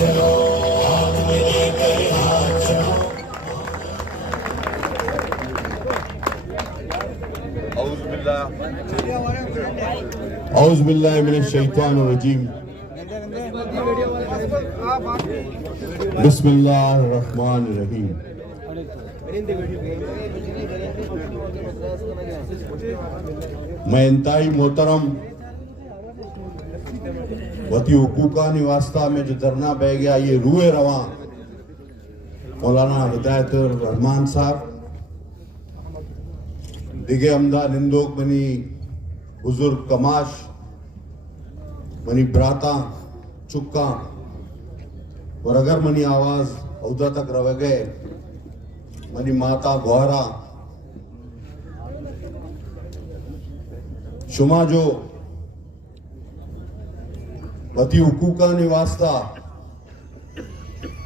चलो हाथ मिले गए हाथ चलो। औज़ बिल्लाहि मिनश शैतानिर रजीम। बिस्मिल्लाहिर रहमानिर रहीम। मैं इंतहाई मोहतरम वती हुकूका निवास्ता में जो धरना बह गया, ये रूए रवा मौलाना हिदायतुर रहमान साहब दिगे अमदा निंदोक मनी बुजुर्ग कमाश मनी ब्राता चुक्का और अगर मनी आवाज औदा तक रह गए मनी माता गौरा शुमा जो वती हुकूका निवास्ता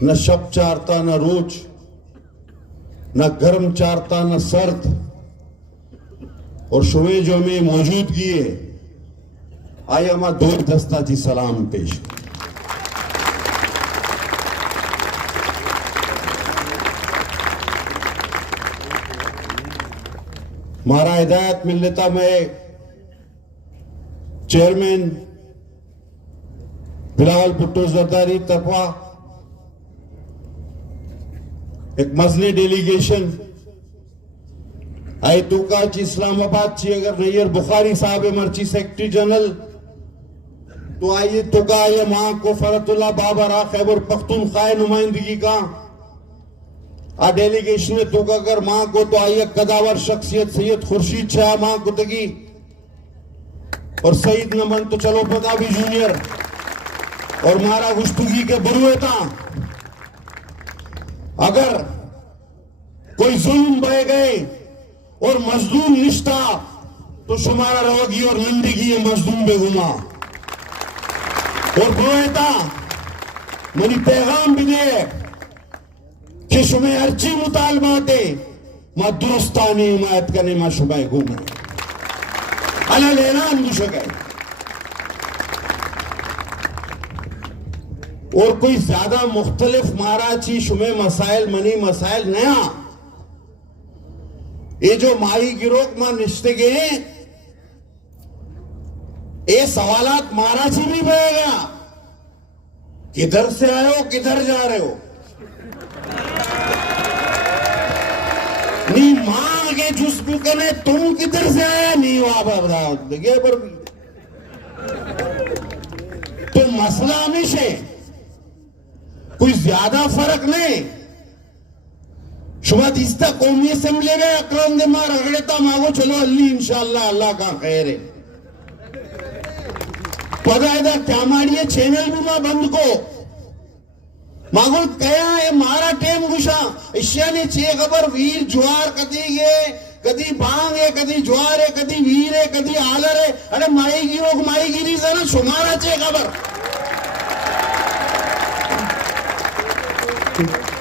न शब चारता न रोज न गर्म चारता न सर्द और शुमे जो में मौजूदगी है आया हमारा दो दस्ता जी सलाम पेश। मारा हिदायत मिलता में चेयरमैन बिलावल भुट्टो जरदारी तरफा एक मजले डेलीगेशन आई तुका ची इस्लामाबाद ची अगर नैयर बुखारी साहब मर्ची सेक्रेटरी जनरल तो आइए तुका आइए मां को फरतुल्ला बाबरा खैबर पख्तूनख्वा नुमाइंदगी का आ डेलीगेशन में तुका अगर मां को तो आइए कदावर शख्सियत सैयद खुर्शीद शाह मां कुतगी और सईद नमन तो चलो पता भी जूनियर और मारा गुश्तगी के बुरुए था। अगर कोई जुल्म बह गए और मजलूम निष्ठा तो शुमारा रहोगी और निंदगी है मजलूम बेगुमा और बुरुएता मनी पैगाम भी दे कि शुमे अर्ची मुतालबाते मा दुरुस्तानी हिमायत करने मा शुबाई गुमा अलल ऐलान मुशक है और कोई ज्यादा मुख्तलिफ मारा ची शुमे मसाइल मनी मसाइल नया ये जो माही गिरोह मां निश्ते गए ये सवालात मारा ची भी बहेगा किधर से आए हो किधर जा रहे हो नी मां के जुस्बू कने तुम किधर से आया नहीं वापस बताओ देखिए पर भी तो मसला हमेशा कोई ज्यादा फर्क नहीं शुभ तीस्ता कौमी असेंबली में अकरम दे मार अगड़ेता मांगो चलो अल्ली इंशाअल्लाह अल्लाह का खैर है पता है क्या मारिए चैनल भी मां बंद को मांगो कया है मारा टेम गुशा इश्या ने छे खबर वीर ज्वार कदी ये कदी भांग है कदी ज्वार है कदी वीर है कदी आलर है अरे माई गिरी जरा शुमारा छे खबर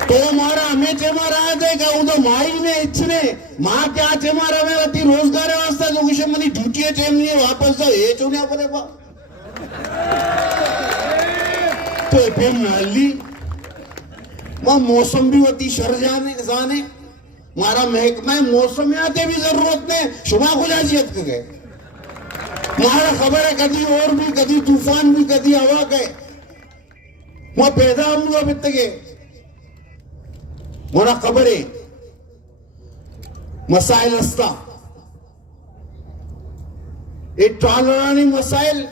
तो मारा हमें चेमा रहा देगा उधर माई ने इच्छने माँ क्या चेमा रहे अति रोजगार वास्ता जो कुछ मनी ड्यूटी चेम नहीं वापस तो ये चुने अपने पा तो फेम नाली मां मौसम भी होती शर जाने मारा महकमा मौसम आते भी जरूरत ने शुमा खुजाजियत के गए मारा खबर है कदी और भी कदी तूफान भी कदी हवा गए वहां पैदा हम लोग बित गए मोरा खबर है मसाइल अस्ता ये टालरानी मसाइल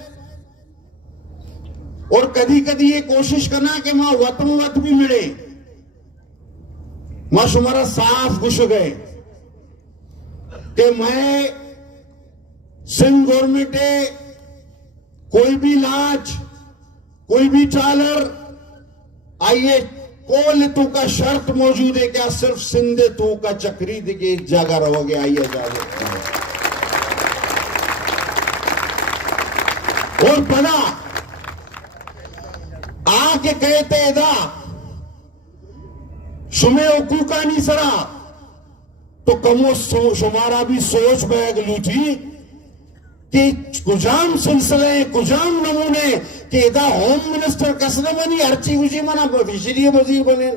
और कदी कदी ये कोशिश करना कि मां वत भी मिले मां शुमारा साफ घुस गए कि मैं सिंध गवर्नमेंट कोई भी लाज कोई भी चालर आइए कोल तू का शर्त मौजूद है क्या सिर्फ सिंधे तू का चक्री दिखे जगह रहोगे आइए जाओगे और पता आके कहते दा शुमे हुकूका नहीं सरा तो कमो शुमारा भी सोच बैग लूटी कि कुजाम सिलसिले कुजाम नमूने कि इदा होम मिनिस्टर कसने बनी अर्ची गुजी मना विशरी वजीर बने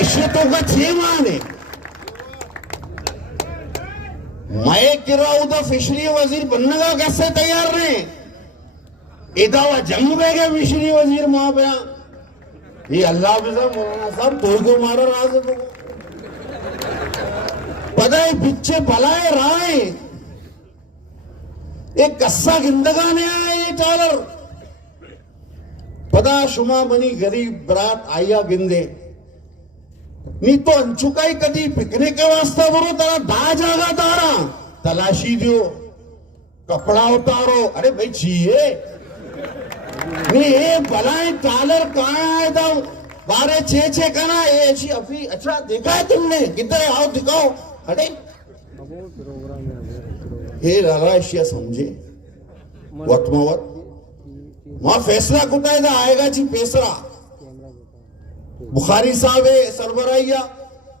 इश्यतों का 6 माह ने मैं किराऊदा फिशरी वजीर बनने का कैसे तैयार रहे इदा वह जंग में गए फिशरी वजीर वहां पे ये अल्लाह भी साहब मौलाना साहब तो को मारा राज पता है पिछे भलाए राय एक कस्सा जिंदगा ने आया ये डॉलर पता शुमा बनी गरीब बरात आया गिंदे नहीं तो अंचुकाई कदी पिकने के वास्ते बरो तेरा दा जागा तारा तलाशी दियो कपड़ा उतारो अरे भाई चाहिए नहीं ये भलाए डॉलर कहाँ आया था 12-6 कहना ये अच्छी अभी अच्छा देखा है तुमने किधर आओ दिखाओ अरे हे राशिया समझे वटमावत वहां फैसला कुटाए था आएगा जी पेसरा बुखारी साहब है सरबराइया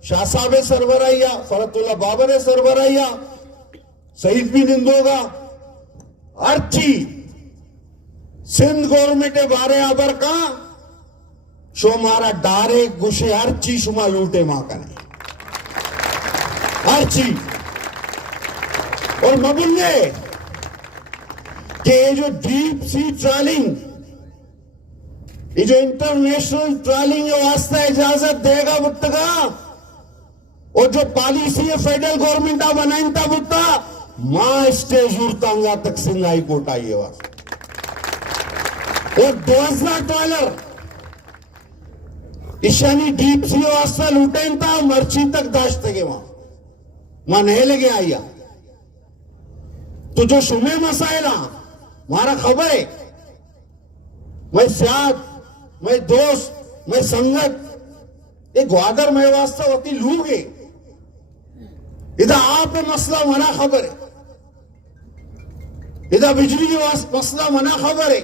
शाह साहब है सरबराइया फरतुल्ला बाबर है सरबराइया सईद भी निंदोगा अर्ची सिंध गवर्नमेंट बारे आबर का शो मारा डारे गुशे अर्ची शुमा लूटे मां कने अर्ची और मबुल्ले कि ये जो डीप सी ट्रॉलिंग ये जो इंटरनेशनल ट्रॉलिंग के वास्ते इजाजत देगा बुट्टगा और जो पॉलिसी है फेडरल गवर्नमेंट आ बनाई था बुट्टा मां स्टेज उड़तांगा तक सिंह हाई कोर्ट आई है वास्ते और $2000 ईशानी डीप सी वास्ते लूटें था मर्ची तक दाश्त के वहां नहीं लगे आया तो जो शुमे मसाइला हमारा खबर है मैं सियाद मैं दोस्त मैं संगत एक ग्वादर में वास्ता होती लूगे इधर आप मसला मना खबर है इधर बिजली की मसला मना खबर है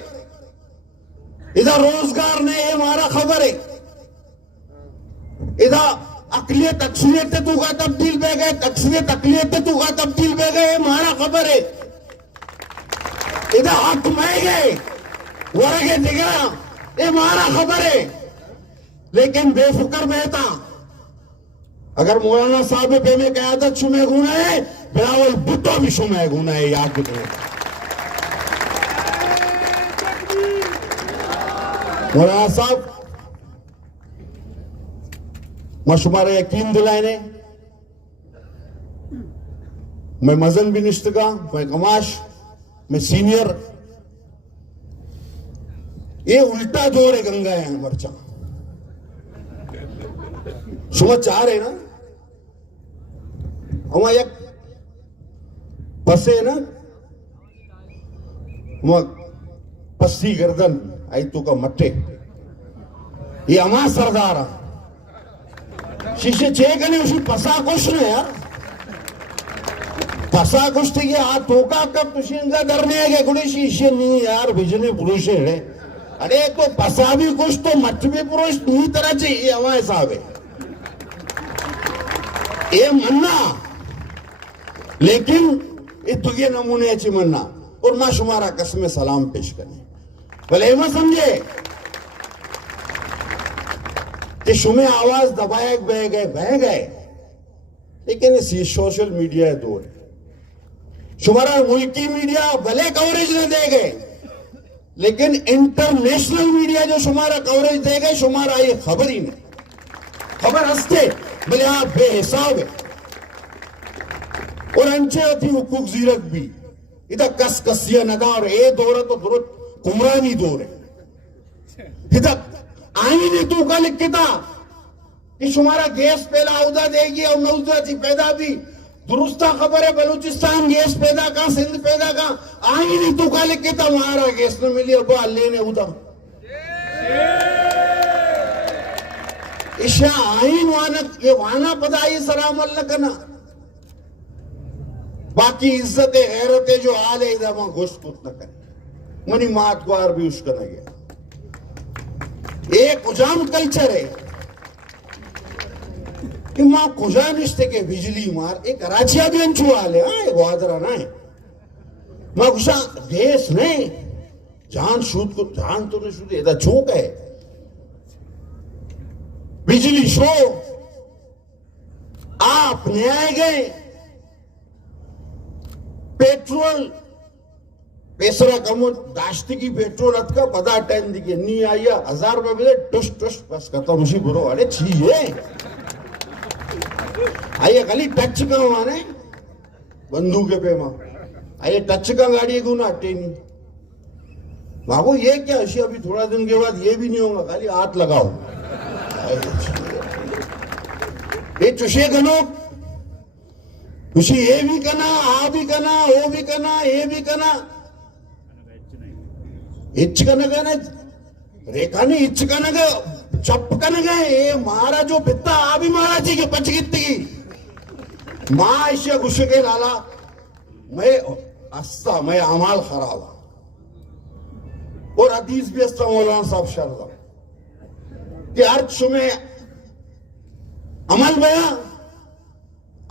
इधर रोजगार ने ये हमारा खबर है इधर अकलियत अक्सरियत तू का तब्दील बह गए अक्सरियत अकलियत तू का तब्दील बह गए हमारा खबर है इधर हक में गए वरगे दिगरा ये हमारा खबर है लेकिन बेफिक्र बेहता अगर मौलाना साहब पे में कयादत शुमे गुना है बिलावल भुट्टो भी शुमे गुना है याद रखो मौलाना साहब मैं शुमारे यकीन दिलाने मैं मजन भी निश्तगा मैं कमाश मैं सीनियर ये उल्टा जोर है गंगा है मर्चा सुबह 4 है ना हम एक पसे ना पस्सी गर्दन आई तू का मट्टे ये अमा सरदार शीशे 6 कने उसी पसा कुछ नहीं यार पसा कुछ थी आ तोका कब तुझे इनका डर नहीं है गुड़ी शीशे नहीं यार बिजली पुरुष है अरे तो पसा भी कुछ तो मठ भी पुरुष नहीं तरह चाहिए हमारे साहब है ये मन्ना लेकिन ये तुझे नमूने अच्छी मन्ना और मां शुमारा कसम सलाम पेश करें भले मत समझे कि शुमे आवाज दबाए बह गए लेकिन इसी सोशल मीडिया दौर शुमारा मुल्की मीडिया भले कवरेज न दे गए लेकिन इंटरनेशनल मीडिया जो शुमारा कवरेज दे गए शुमारा ये खबर ही नहीं खबर हंसते भले आप बेहिसाब है और अंचे थी हुकूक जीरक भी इधर कस कसिया नदार ए दौर है तो दुरुत कुमरानी दौर है इधर आईने तू का लिख था कि शुमारा गैस पहला औदा देगी और नौजा थी पैदा भी दुरुस्ता खबर है बलूचिस्तान गैस पैदा का सिंध पैदा का आईने तू का लिख था हमारा गैस न मिली अब अल्लाह ने उदा इशा आईन वानक ये वाना पदाई सलाम अल्लाह करना बाकी इज्जत गैरत जो आल है इधर वहां घुस कुछ न करे मनी मात को आर भी उसका न गया एक उजाम कल्चर है कि मां खुजा निश्ते के बिजली मार एक कराची भी छुआले हाँ ग्वादरा ना है मां खुशा देश नहीं जान शूद को जान तो नहीं शूद ऐसा चौक है बिजली शो आप न्याय गए पेट्रोल पेसरा कमो दाश्ती की पेट्रोल अतका पता टाइम दिखे नहीं आया 1000 रुपए मिले टुश टुश बस खत्म उसी बुरो अरे चाहिए आइए खाली टच का माने बंदूक पे मां आइए टच का गाड़ी को ना हटे नहीं बाबू ये क्या अशी अभी थोड़ा दिन के बाद ये भी नहीं होगा खाली हाथ लगाओ ये चुशे गनो खुशी ये भी करना आ भी करना वो भी करना ये भी करना इच कनगा रेखा ने इच कनगा चप कनगा ये मारा जो पिता आ भी मारा जी के पच गित्ती मां ऐसे गुस्से के लाला मैं अस्ता मैं अमाल खराब और हदीस भी अस्ता मौलाना साहब शर्दा कि अर्थ शुमे अमल बया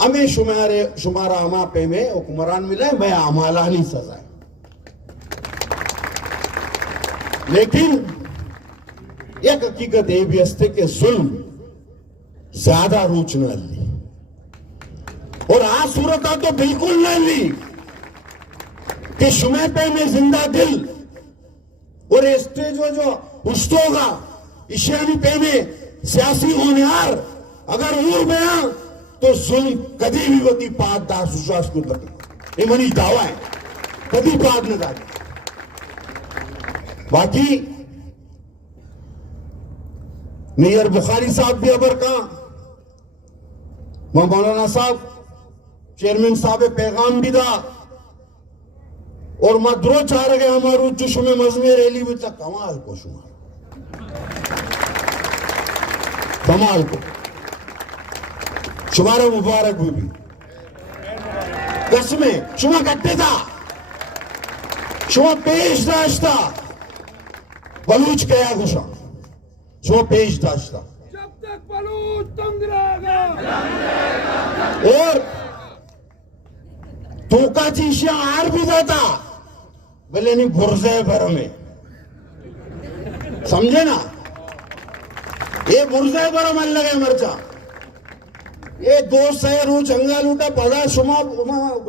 हमें शुमारा अमा पे में हुक्मरान मिले मैं अमाला नहीं सजाए लेकिन एक हकीकत ये भी हस्ते के जुल्म ज्यादा रूच न ली और आ सूरत तो बिल्कुल न ली कि शुमे पे में जिंदा दिल और स्टेज जो उस्तोगा ईशानी पे में सियासी होनहार अगर उर में तो जुल्म कभी भी वती पाद दार सुशास को तक ये मनी दावा है कभी पाद न दादी बाकी मेयर बुखारी साहब भी अबर का मौलाना साहब चेयरमैन साहब पैगाम भी था और मदरो चाह रहे हमारू जो शुमे मजमे रैली में तक कमाल को शुमार कमाल को शुमारा मुबारक भी कसमें शुमा कट्टे था शुमा पेश दाश्ता बलूच कया गुशा शुमा पेश दाश्ता जब तक बलूच तंग रहेगा और तोका चीशिया आर भी जाता भले नहीं बुरजे घर में समझे ना ये बुरजे घर मन लगे मरचा ये दोस्त है रू चंगा लूटा पदा शुमा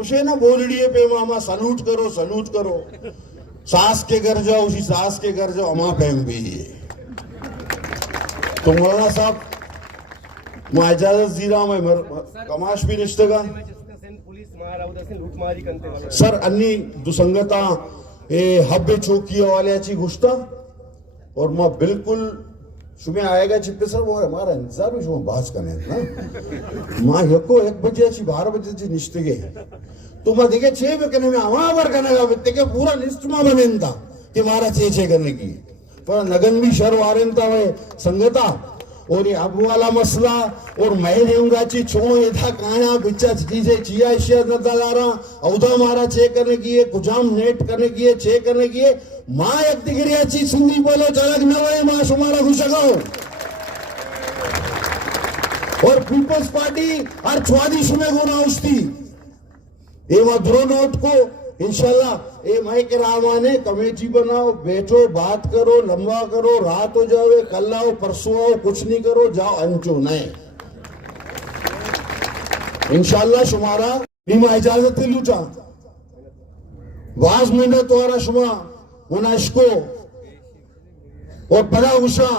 उसे ना बोलड़िए पे मामा सलूट करो सास के घर जाओ उसी सास के घर जाओ अमा पैम भी तो मौलाना साहब मैं इजाजत जीरा मैं कमाश भी निश्चित का सर अन्नी दुसंगता ए हब्बे चौकी वाले गुश्ता और मैं बिल्कुल शुमे आएगा चिप्पे सर वो हमारा इंतजार भी शुमे बास करने ना मां यको 1 बजे अच्छी 12 बजे अच्छी निश्चित गए तो मैं देखे 6 बजे करने में हमारा वर करने का बित्ते के पूरा लिस्ट में बनेंदा कि मारा 6 करने की पर लगन भी शर वारेंता वे संगता और ये अब वाला मसला और मैं देऊंगा ची छो ये था काया बिच्चा चीजें चिया इशिया नदारा औदा मारा 6 करने की है कुजाम नेट करने की है 6 करने की है मां एक दिगरिया ची सिंधी बोलो चलक न वे मां सुमारा घुसगाओ और पीपल्स पार्टी हर 24 में गुना उस्ती ये मधुरो नोट को इंशाल्लाह ये मैं के रामाने कमेटी बनाओ बैठो बात करो लंबा करो रात हो जाओ कल आओ परसों आओ कुछ नहीं करो जाओ अंचो नहीं इंशाल्लाह शुमारा बीमा इजाजत लूटा वाज मिनट तुम्हारा शुमा मुनाशको और बड़ा उषा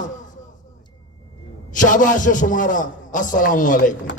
शाबाश शुमारा अस्सलाम वालेकुम